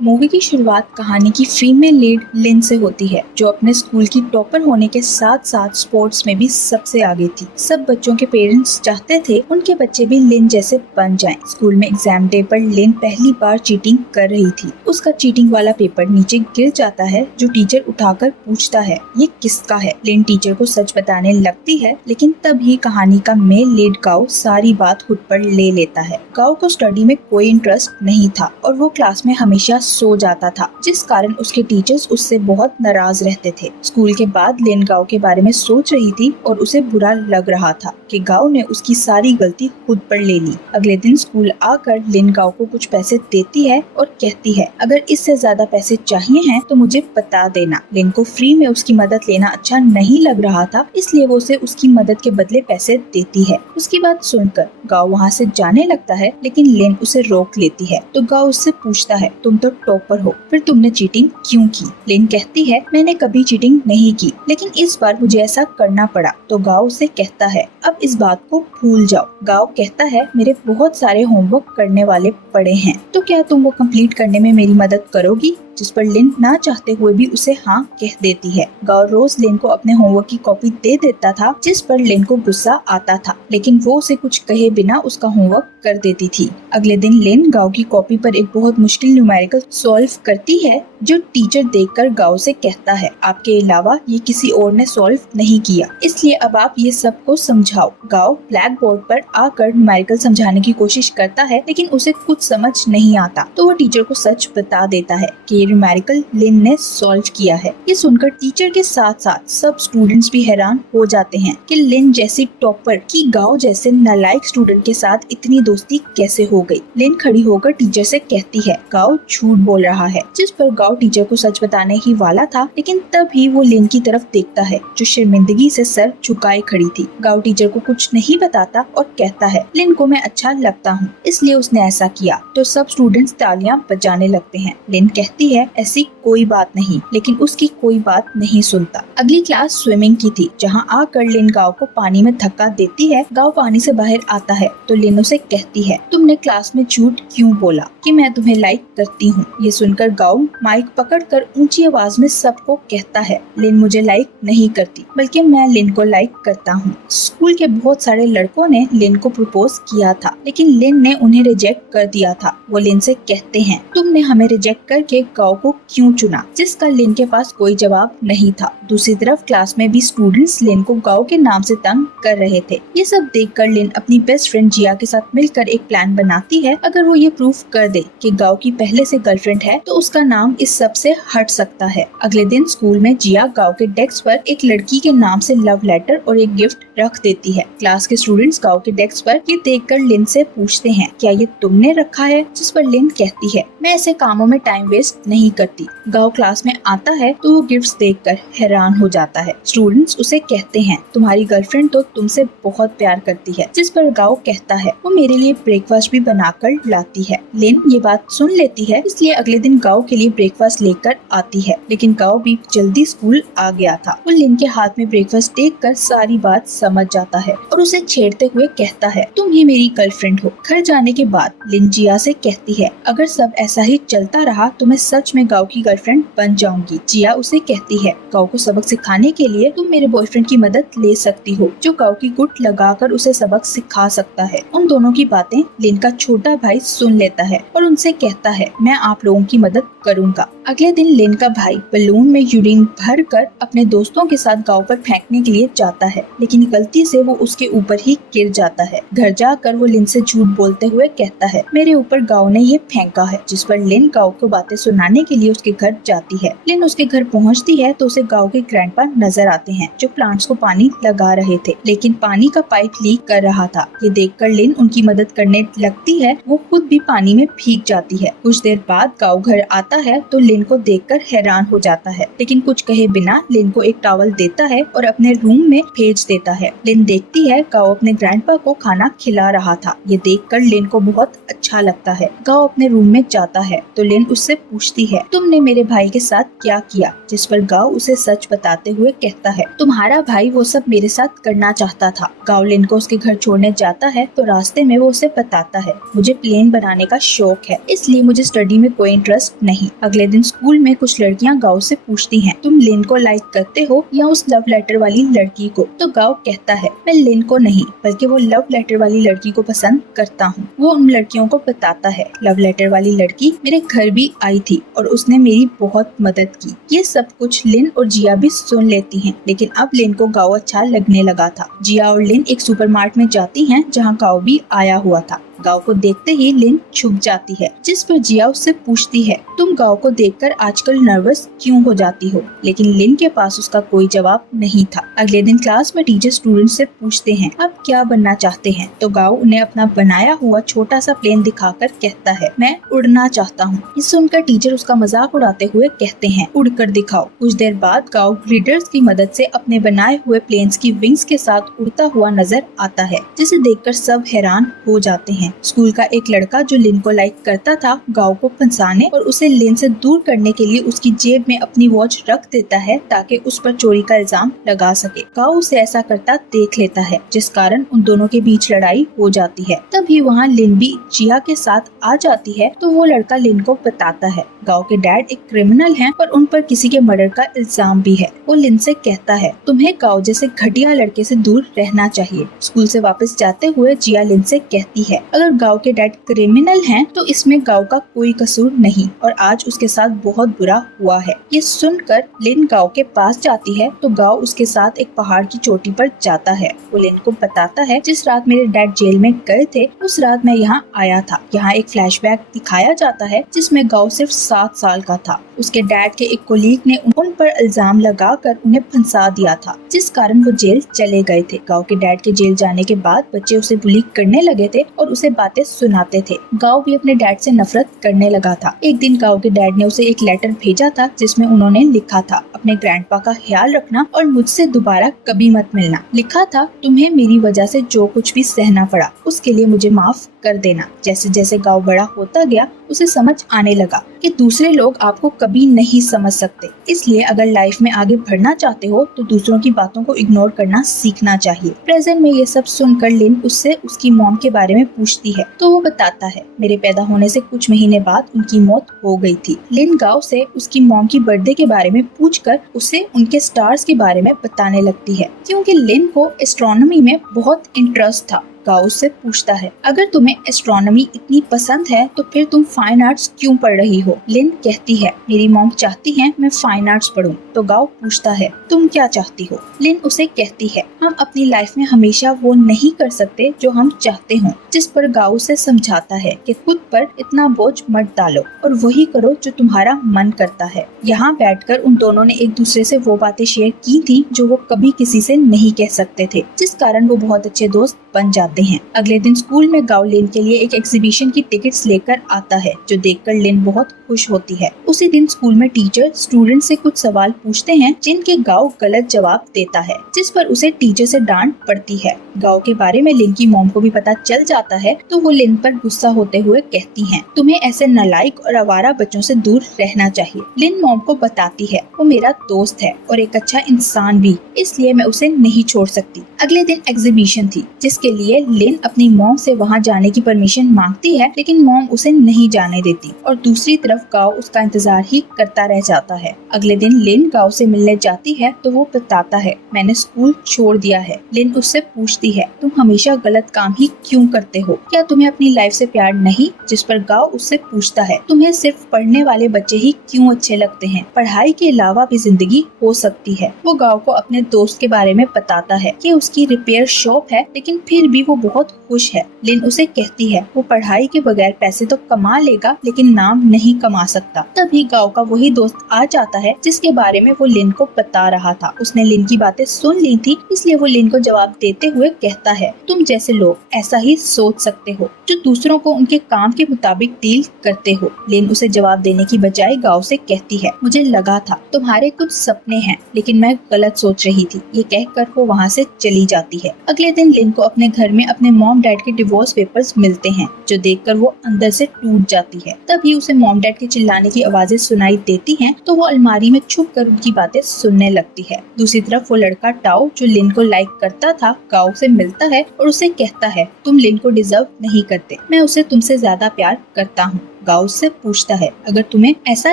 Movie की शुरुआत कहानी की फीमेल लीड लिन से होती है, जो अपने स्कूल की टॉपर होने के साथ साथ स्पोर्ट्स में भी सबसे आगे थी। सब बच्चों के पेरेंट्स चाहते थे उनके बच्चे भी लिन जैसे बन जाएं। स्कूल में एग्जाम डे पर लिन पहली बार चीटिंग कर रही थी। उसका चीटिंग वाला पेपर नीचे गिर जाता है, जो टीचर उठाकर पूछता है ये किसका है। लिन टीचर को सच बताने लगती है, लेकिन तभी कहानी का मेल लीड गाओ सारी बात खुद पर ले लेता है। गाओ को स्टडी में कोई इंटरेस्ट नहीं था और वो क्लास में हमेशा सो जाता था, जिस कारण उसके टीचर्स उससे बहुत नाराज रहते थे। स्कूल के बाद लिन गाओ के बारे में सोच रही थी और उसे बुरा लग रहा था कि गाओ ने उसकी सारी गलती खुद पर ले ली। अगले दिन स्कूल आकर लिन गाओ को कुछ पैसे देती है और कहती है अगर इससे ज्यादा पैसे चाहिए हैं तो मुझे बता देना। लिन को फ्री में उसकी मदद लेना अच्छा नहीं लग रहा था, इसलिए वो उसे उसकी मदद के बदले पैसे देती है। उसकी बात सुनकर गाओ वहाँ से जाने लगता है, लेकिन लिन उसे रोक लेती है। तो गाओ उससे पूछता है तुम तो टॉपर हो, फिर तुमने चीटिंग क्यों की? लिन कहती है मैंने कभी चीटिंग नहीं की, लेकिन इस बार मुझे ऐसा करना पड़ा। तो गाओ उसे कहता है अब इस बात को भूल जाओ। गाओ कहता है मेरे बहुत सारे होमवर्क करने वाले पड़े हैं, तो क्या तुम वो कंप्लीट करने में मेरी मदद करोगी? जिस पर लिन ना चाहते हुए भी उसे हाँ कह देती है। गाओ रोज लिन को अपने होमवर्क की कॉपी दे देता था, जिस पर लिन को गुस्सा आता था, लेकिन वो उसे कुछ कहे बिना उसका होमवर्क कर देती थी। अगले दिन लिन गाओ की कॉपी पर एक बहुत मुश्किल न्यूमेरिकल सॉल्व करती है, जो टीचर देखकर गाओ से कहता है आपके अलावा ये किसी और ने सॉल्व नहीं किया, इसलिए अब आप ये सबको समझाओ। गाओ ब्लैक बोर्ड पर आकर न्यूमेरिकल समझाने की कोशिश करता है, लेकिन उसे कुछ समझ नहीं आता, तो वो टीचर को सच बता देता है कि ये न्यूमेरिकल लिन ने सॉल्व किया है। ये सुनकर टीचर के साथ साथ सब स्टूडेंट्स भी हैरान हो जाते हैं कि लिन जैसी टॉपर की गाओ जैसे नालायक स्टूडेंट के साथ इतनी दोस्ती कैसे हो गई। लिन खड़ी होकर टीचर से कहती है गाओ झूठ बोल रहा है, जिस पर गाओ टीचर को सच बताने ही वाला था, लेकिन तभी वो लिन की तरफ देखता है जो शर्मिंदगी से सर झुकाए खड़ी थी। गाओ टीचर को कुछ नहीं बताता और कहता है लिन को मैं अच्छा लगता हूँ, इसलिए उसने ऐसा किया। तो सब स्टूडेंट्स तालियां बजाने लगते हैं। लिन कहती है ऐसी कोई बात नहीं, लेकिन उसकी कोई बात नहीं सुनता। अगली क्लास स्विमिंग की थी, जहाँ आकर लिन गाओ को पानी में धक्का देती है। गाओ पानी से बाहर आता है तो लिन उसे कहती है तुमने क्लास में झूठ क्यों बोला कि मैं तुम्हें लाइक करती हूँ। ये सुनकर गाओ माइक पकड़कर ऊंची आवाज में सबको कहता है लिन मुझे लाइक नहीं करती, बल्कि मैं लिन को लाइक करता हूँ। स्कूल के बहुत सारे लड़कों ने लिन को प्रपोज किया था, लेकिन लिन ने उन्हें रिजेक्ट कर दिया था। वो लिन से कहते हैं तुमने हमें रिजेक्ट करके गाओ को क्यों चुना, जिसका लिन के पास कोई जवाब नहीं था। दूसरी तरफ क्लास में भी स्टूडेंट्स लिन को गाओ के नाम से तंग कर रहे थे। ये सब देखकर लिन अपनी बेस्ट फ्रेंड जिया के साथ मिलकर एक प्लान बनाती है। अगर वो ये प्रूफ कर दे कि गाओ की पहले से गर्लफ्रेंड है, तो उसका नाम इस सब से हट सकता है। अगले दिन स्कूल में जिया गाओ के डेस्क पर एक लड़की के नाम से लव लेटर और एक गिफ्ट रख देती है। क्लास के स्टूडेंट्स गाओ के डेस्क पर ये देखकर लिन से पूछते हैं क्या ये तुमने रखा है, जिस पर लिन कहती है मैं ऐसे कामों में टाइम वेस्ट नहीं करती। गाओ क्लास में आता है तो वो गिफ्ट्स देखकर हैरान हो जाता है। स्टूडेंट्स उसे कहते हैं तुम्हारी गर्लफ्रेंड तो तुमसे बहुत प्यार करती है, जिस पर गाओ कहता है वो मेरे लिए ब्रेकफास्ट भी बनाकर लाती है। लिन ये बात सुन लेती है, इसलिए अगले दिन गाओ के लिए ब्रेकफास्ट लेकर आती है, लेकिन गाओ भी जल्दी स्कूल आ गया था। वो लिन के हाथ में ब्रेकफास्ट देखकर सारी बात समझ जाता है और उसे छेड़ते हुए कहता है तुम ही मेरी गर्लफ्रेंड हो। घर जाने के बाद लिन जिया से कहती है अगर सब ऐसा ही चलता रहा तो मैं सच में गाओ की गर्लफ्रेंड बन जाऊंगी। जिया उसे कहती है गाओ को सबक सिखाने के लिए तुम मेरे बॉयफ्रेंड की मदद ले सकती हो, जो गाओ की गुट लगाकर उसे सबक सिखा सकता है। उन दोनों की बातें लिन का छोटा भाई सुन लेता है और उनसे कहता है मैं आप लोगों की मदद करूंगा। अगले दिन लिन का भाई बलून में यूरिन भर कर अपने दोस्तों के साथ गांव पर फेंकने के लिए जाता है, लेकिन गलती से वो उसके ऊपर ही गिर जाता है। घर जाकर वो लिन से झूठ बोलते हुए कहता है मेरे ऊपर गांव ने ये फेंका है, जिस पर लिन गांव को बातें सुनाने के लिए उसके घर जाती है। लिन उसके घर पहुंचती है तो उसे गांव के ग्रैंडपा नजर आते हैं, जो प्लांट्स को पानी लगा रहे थे, लेकिन पानी का पाइप लीक कर रहा था। ये देखकर लिन उनकी मदद करने लगती है। वो खुद भी पानी में भीग जाती है। कुछ देर बाद गांव घर आता है तो लिन को देखकर हैरान हो जाता है, लेकिन कुछ कहे बिना लिन को एक टॉवल देता है और अपने रूम में भेज देता है। लिन देखती है गांव अपने ग्रैंडपा को खाना खिला रहा था। ये देखकर लिन को बहुत अच्छा लगता है। गांव अपने रूम में जाता है तो लिन उससे पूछती है तुमने मेरे भाई के साथ क्या किया, जिस पर गांव उसे सच बताते हुए कहता है तुम्हारा भाई वो सब मेरे साथ करना चाहता था। गांव लिन को उसके घर छोड़ने जाता है तो रास्ते में वो उसे बताता है, मुझे प्लेन बनाने का शौक है, इसलिए मुझे स्टडी में कोई इंटरेस्ट नहीं। अगले दिन स्कूल में कुछ लड़कियां गाओ से पूछती हैं, तुम लिन को लाइक करते हो या उस लव लेटर वाली लड़की को? तो गाओ कहता है, मैं लिन को नहीं बल्कि वो लव लेटर वाली लड़की को पसंद करता हूँ। वो उन लड़कियों को बताता है, लव लेटर वाली लड़की मेरे घर भी आई थी और उसने मेरी बहुत मदद की। ये सब कुछ लिन और जिया भी सुन लेती हैं, लेकिन अब लिन को गाओ अच्छा लगने लगा था। जिया और लिन एक सुपरमार्केट में जाती हैं जहाँ गाओ भी आया हुआ था। गाओ को देखते ही लिन छुप जाती है, जिस पर जिया उससे पूछती है, तुम गाओ को देखकर आजकल नर्वस क्यों हो जाती हो? लेकिन लिन के पास उसका कोई जवाब नहीं था। अगले दिन क्लास में टीचर स्टूडेंट से पूछते हैं, आप क्या बनना चाहते हैं? तो गाओ उन्हें अपना बनाया हुआ छोटा सा प्लेन दिखाकर कहता है, मैं उड़ना चाहता हूँ। ये सुनकर टीचर उसका मजाक उड़ाते हुए कहते हैं, उड़कर दिखाओ। कुछ देर बाद गाओ ग्लिडर्स की मदद से अपने बनाए हुए प्लेन्स की विंग्स के साथ उड़ता हुआ नजर आता है, जिसे देखकर सब हैरान हो जाते हैं। स्कूल का एक लड़का जो लिन को लाइक करता था, गाओ को फंसाने और उसे लिन से दूर करने के लिए उसकी जेब में अपनी वॉच रख देता है ताकि उस पर चोरी का इल्जाम लगा सके। गाओ उसे ऐसा करता देख लेता है, जिस कारण उन दोनों के बीच लड़ाई हो जाती है। तभी वहाँ लिन भी जिया के साथ आ जाती है, तो वो लड़का लिन को बताता है, गाओ के डैड एक क्रिमिनल हैं और उन पर किसी के मर्डर का इल्जाम भी है। वो लिन से कहता है, तुम्हें गाओ जैसे घटिया लड़के से दूर रहना चाहिए। स्कूल से वापस जाते हुए जिया लिन से कहती है, अगर गाओ के डैड क्रिमिनल हैं तो इसमें गाओ का कोई कसूर नहीं और आज उसके साथ बहुत बुरा हुआ है। ये सुनकर लिन गाओ के पास जाती है तो गाओ उसके साथ एक पहाड़ की चोटी पर जाता है। वो लिन को बताता है, जिस रात मेरे डैड जेल में गए थे उस रात मैं यहाँ आया था। यहाँ एक फ्लैशबैक दिखाया जाता है जिसमें गाओ सिर्फ 7 साल का था। उसके डैड के एक कोलीग ने उन पर इल्जाम लगाकर उन्हें फंसा दिया था, जिस कारण वो जेल चले गए थे। गाओ के डैड के जेल जाने के बाद बच्चे उसे बुली करने लगे थे और उसे बातें सुनाते थे। गाओ भी अपने डैड से नफरत करने लगा था। एक दिन गाओ के डैड ने उसे एक लेटर भेजा था जिसमें उन्होंने लिखा था, अपने ग्रैंडपा का ख्याल रखना और मुझसे दोबारा कभी मत मिलना। लिखा था, तुम्हें मेरी वजह से जो कुछ भी सहना पड़ा उसके लिए मुझे माफ कर देना। जैसे जैसे गाओ बड़ा होता गया उसे समझ आने लगा कि दूसरे लोग आपको कभी नहीं समझ सकते, इसलिए अगर लाइफ में आगे बढ़ना चाहते हो तो दूसरों की बातों को इग्नोर करना सीखना चाहिए। प्रेजेंट में ये सब सुनकर लिन उससे उसकी मॉम के बारे में पूछती है तो वो बताता है, मेरे पैदा होने से कुछ महीने बाद उनकी मौत हो गई थी। लिन गाओ से उसकी मॉम की बर्थडे के बारे में पूछकर उसे उनके स्टार्स के बारे में बताने लगती है, क्योंकि लिन को एस्ट्रोनॉमी में बहुत इंटरेस्ट था। गाओ उससे पूछता है, अगर तुम्हें एस्ट्रोनॉमी इतनी पसंद है तो फिर तुम फाइन आर्ट्स क्यों पढ़ रही हो? लिन कहती है, मेरी मॉम चाहती है मैं फाइन आर्ट्स पढूं। तो गाओ पूछता है, तुम क्या चाहती हो? लिन उसे कहती है, हम अपनी लाइफ में हमेशा वो नहीं कर सकते जो हम चाहते हों। जिस पर गाओ से समझाता है कि खुद पर इतना बोझ मत डालो और वही करो जो तुम्हारा मन करता है। यहाँ बैठकर उन दोनों ने एक दूसरे से वो बातें शेयर की थी जो वो कभी किसी से नहीं कह सकते थे, जिस कारण वो बहुत अच्छे दोस्त बन जाते हैं। अगले दिन स्कूल में गाओ लिन के लिए एक एग्जीबिशन की टिकट्स लेकर आता है, जो देखकर लिन बहुत खुश होती है। उसी दिन स्कूल में टीचर स्टूडेंट से कुछ सवाल पूछते हैं जिनके गाओ गलत जवाब देता है, जिस पर उसे टीचर से डांट पड़ती है। गाओ के बारे में लिन की मॉम को भी पता चल जाता है तो वो लिन पर गुस्सा होते हुए कहती हैं, तुम्हें ऐसे नालायक और आवारा बच्चों से दूर रहना चाहिए। लिन मॉम को बताती है, वो मेरा दोस्त है और एक अच्छा इंसान भी, इसलिए मैं उसे नहीं छोड़ सकती। अगले दिन एग्जीबिशन थी जिसके लिए लिन अपनी मॉम से वहाँ जाने की परमिशन मांगती है, लेकिन मॉम उसे नहीं जाने देती और दूसरी तरफ गाओ उसका इंतजार ही करता रह जाता है। अगले दिन लिन गाओ से मिलने जाती है तो वो बताता है, मैंने स्कूल छोड़ दिया है। लिन उससे पूछती है, तुम हमेशा गलत काम ही क्यों करते हो? क्या तुम्हें अपनी लाइफ से प्यार नहीं? जिस पर गाओ उससे पूछता है, तुम्हें सिर्फ पढ़ने वाले बच्चे ही क्यों अच्छे लगते हैं? पढ़ाई के अलावा भी जिंदगी हो सकती है। वो गाओ को अपने दोस्त के बारे में बताता है कि उसकी रिपेयर शॉप है, लेकिन फिर भी वो बहुत खुश है। लिन उसे कहती है, वो पढ़ाई के बगैर पैसे तो कमा लेगा लेकिन नाम नहीं कमा सकता। तभी गाओ का वही दोस्त आ जाता है जिसके बारे में वो लिन को बता रहा था। उसने लिन की बातें सुन ली थी, इसलिए वो लिन को जवाब देते हुए कहता है, तुम जैसे लोग ऐसा ही सोच सकते हो। जो दूसरों को उनके काम के मुताबिक डील करते हो। लिन उसे जवाब देने की बजाय गाओ से कहती है, मुझे लगा था तुम्हारे कुछ सपने हैं, लेकिन मैं गलत सोच रही थी। ये कहकर वो वहाँ से चली जाती है। अगले दिन लिन को अपने घर में अपने मॉम डैड के डिवोर्स पेपर्स मिलते हैं, जो देखकर वो अंदर से टूट जाती है। तभी उसे मॉम डैड के चिल्लाने की आवाजें सुनाई देती हैं, तो वो अलमारी में छुप कर उनकी बातें सुनने लगती है। दूसरी तरफ वो लड़का टाओ, जो लिन को लाइक करता था, गाओ से मिलता है और उसे कहता है, तुम लिन को डिजर्व नहीं करते, मैं उसे तुमसे ज्यादा प्यार करता हूँ। गाओ से पूछता है, अगर तुम्हें ऐसा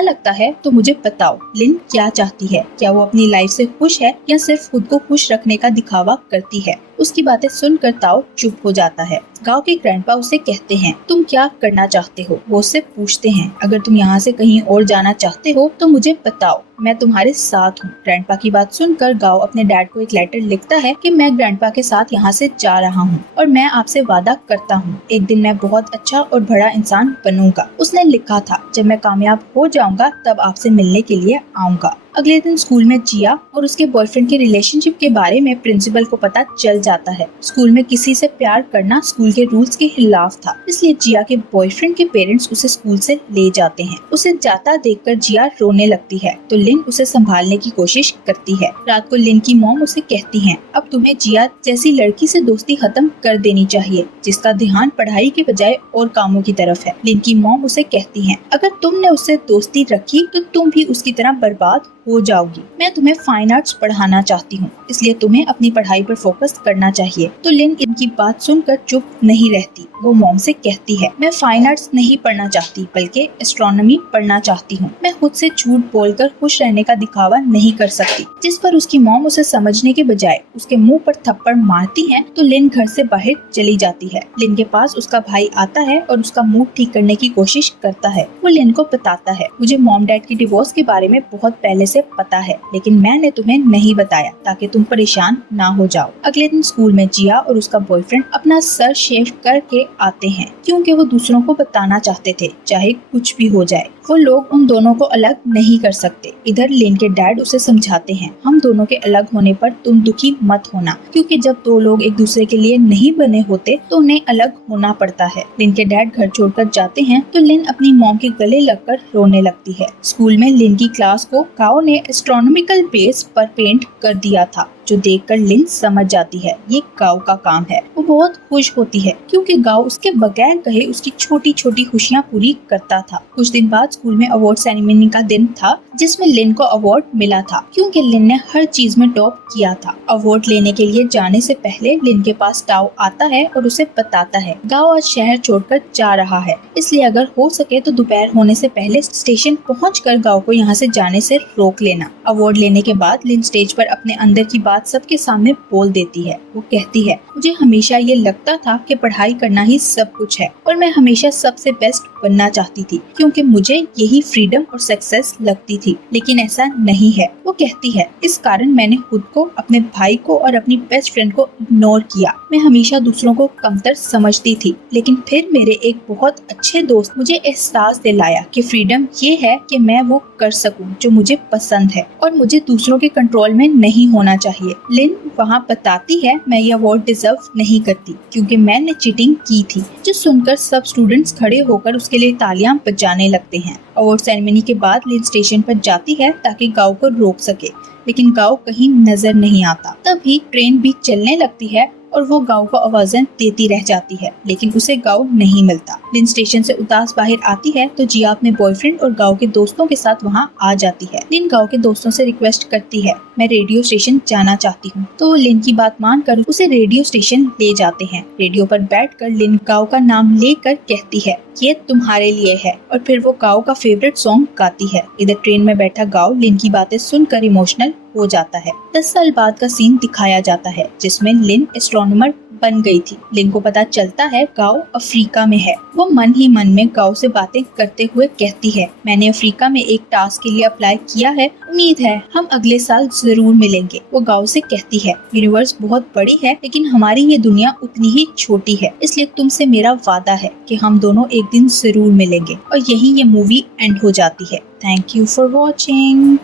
लगता है तो मुझे बताओ लिन क्या चाहती है? क्या वो अपनी लाइफ से खुश है या सिर्फ खुद को खुश रखने का दिखावा करती है? उसकी बातें सुनकर ताओ चुप हो जाता है। गांव के ग्रैंडपा उसे कहते हैं, तुम क्या करना चाहते हो? वो उससे पूछते हैं, अगर तुम यहाँ से कहीं और जाना चाहते हो तो मुझे बताओ, मैं तुम्हारे साथ हूँ। ग्रैंडपा की बात सुनकर गांव अपने डैड को एक लेटर लिखता है कि मैं ग्रैंडपा के साथ यहाँ से जा रहा हूँ और मैं आपसे वादा करता हूँ, एक दिन मैं बहुत अच्छा और बड़ा इंसान बनूंगा। उसने लिखा था, जब मैं कामयाब हो जाऊंगा तब आपसे मिलने के लिए आऊंगा। अगले दिन स्कूल में जिया और उसके बॉयफ्रेंड के रिलेशनशिप के बारे में प्रिंसिपल को पता चल जाता है। स्कूल में किसी से प्यार करना स्कूल के रूल्स के खिलाफ था, इसलिए जिया के बॉयफ्रेंड के पेरेंट्स उसे स्कूल से ले जाते हैं। उसे जाता देखकर जिया रोने लगती है, तो लिन उसे संभालने की कोशिश करती है। रात को लिन की मॉम उसे कहती है, अब तुम्हें जिया जैसी लड़की से दोस्ती खत्म कर देनी चाहिए, जिसका ध्यान पढ़ाई के बजाय और कामों की तरफ है। लिन की मॉम उसे कहती है, अगर तुमने उससे दोस्ती रखी तो तुम भी उसकी तरह बर्बाद हो जाओगी। मैं तुम्हें फाइन आर्ट्स पढ़ाना चाहती हूँ, इसलिए तुम्हें अपनी पढ़ाई पर फोकस करना चाहिए। तो लिन इनकी बात सुनकर चुप नहीं रहती। वो मॉम से कहती है, मैं फाइन आर्ट्स नहीं पढ़ना चाहती, बल्कि एस्ट्रोनॉमी पढ़ना चाहती हूँ। मैं खुद से झूठ बोलकर खुश रहने का दिखावा नहीं कर सकती। जिस पर उसकी मॉम उसे समझने के बजाय उसके मुंह पर थप्पड़ मारती है, तो लिन घर से बाहर चली जाती है। लिन के पास उसका भाई आता है और उसका मूड ठीक करने की कोशिश करता है। वो लिन को बताता है, मुझे मॉम डैड की डिवोर्स के बारे में बहुत पहले से पता है, लेकिन मैंने तुम्हें नहीं बताया ताकि तुम परेशान ना हो जाओ। अगले दिन स्कूल में जिया और उसका बॉयफ्रेंड अपना सर शेव करके आते हैं, क्योंकि वो दूसरों को बताना चाहते थे, चाहे कुछ भी हो जाए। वो लोग उन दोनों को अलग नहीं कर सकते। इधर लिन के डैड उसे समझाते हैं, हम दोनों के अलग होने पर तुम दुखी मत होना, क्योंकि जब दो लोग एक दूसरे के लिए नहीं बने होते तो उन्हें अलग होना पड़ता है। लिन के डैड घर छोड़कर जाते हैं, तो लिन अपनी मॉम के गले लगकर रोने लगती है। स्कूल में लिन की क्लास को गाओ ने एस्ट्रोनॉमिकल बेस पर पेंट कर दिया था, जो देखकर लिन समझ जाती है ये गाओ का काम है। वो बहुत खुश होती है, क्योंकि गाओ उसके बगैर कहे उसकी छोटी छोटी खुशियाँ पूरी करता था। कुछ दिन बाद स्कूल में अवार्ड सेरेमनी का दिन था, जिसमें लिन को अवार्ड मिला था, क्योंकि लिन ने हर चीज में टॉप किया था। अवार्ड लेने के लिए जाने से पहले लिन के पास टाओ आता है और उसे बताता है, गाओ आज शहर छोड़कर जा रहा है, इसलिए अगर हो सके तो दोपहर होने से पहले स्टेशन पहुंचकर गाओ को यहाँ से जाने से रोक लेना। अवार्ड लेने के बाद लिन स्टेज पर अपने अंदर की बात सबके सामने बोल देती है। वो कहती है, मुझे हमेशा ये लगता था कि पढ़ाई करना ही सब कुछ है और मैं हमेशा सबसे बेस्ट बनना चाहती थी, क्योंकि मुझे यही फ्रीडम और सक्सेस लगती थी, लेकिन ऐसा नहीं है। वो कहती है, इस कारण मैंने खुद को, अपने भाई को और अपनी बेस्ट फ्रेंड को इग्नोर किया। मैं हमेशा दूसरों को कमतर समझती थी, लेकिन फिर मेरे एक बहुत अच्छे दोस्त मुझे एहसास दिलाया कि फ्रीडम ये है कि मैं वो कर सकूं जो मुझे पसंद है और मुझे दूसरों के कंट्रोल में नहीं होना चाहिए। लिन वहाँ बताती है, मैं ये अवार्ड डिजर्व नहीं करती, क्योंकि मैंने चीटिंग की थी। जो सुनकर सब स्टूडेंट्स खड़े होकर उसके लिए तालियां बजाने लगते हैं। अवार्ड सेरेमनी के बाद लिन स्टेशन पर जाती है ताकि गाओ को रोक सके, लेकिन गाओ कहीं नजर नहीं आता। तभी ट्रेन भी चलने लगती है और वो गाओ को आवाज़ें देती रह जाती है, लेकिन उसे गाओ नहीं मिलता। लिन स्टेशन से उदास बाहर आती है तो जिया अपने बॉयफ्रेंड और गाओ के दोस्तों के साथ वहाँ आ जाती है। लिन गाओ के दोस्तों से रिक्वेस्ट करती है, मैं रेडियो स्टेशन जाना चाहती हूँ, तो वो लिन की बात मानकर उसे रेडियो स्टेशन ले जाते हैं। रेडियो पर बैठकर लिन गाओ का नाम लेकर कहती है, ये तुम्हारे लिए है, और फिर वो गाओ का फेवरेट सॉन्ग गाती है। इधर ट्रेन में बैठा गाओ लिन की बातें सुनकर इमोशनल हो जाता है। 10 साल बाद का सीन दिखाया जाता है, जिसमें लिन एस्ट्रोनॉमर बन गई थी। लिन को पता चलता है गाओ अफ्रीका में है। वो मन ही मन में गाओ से बातें करते हुए कहती है, मैंने अफ्रीका में एक टास्क के लिए अप्लाई किया है, उम्मीद है हम अगले साल जरूर मिलेंगे। वो गाओ से कहती है, यूनिवर्स बहुत बड़ी है, लेकिन हमारी ये दुनिया उतनी ही छोटी है, इसलिए तुमसे मेरा वादा है कि हम दोनों एक दिन जरूर मिलेंगे। और यही ये मूवी एंड हो जाती है। Thank you for watching.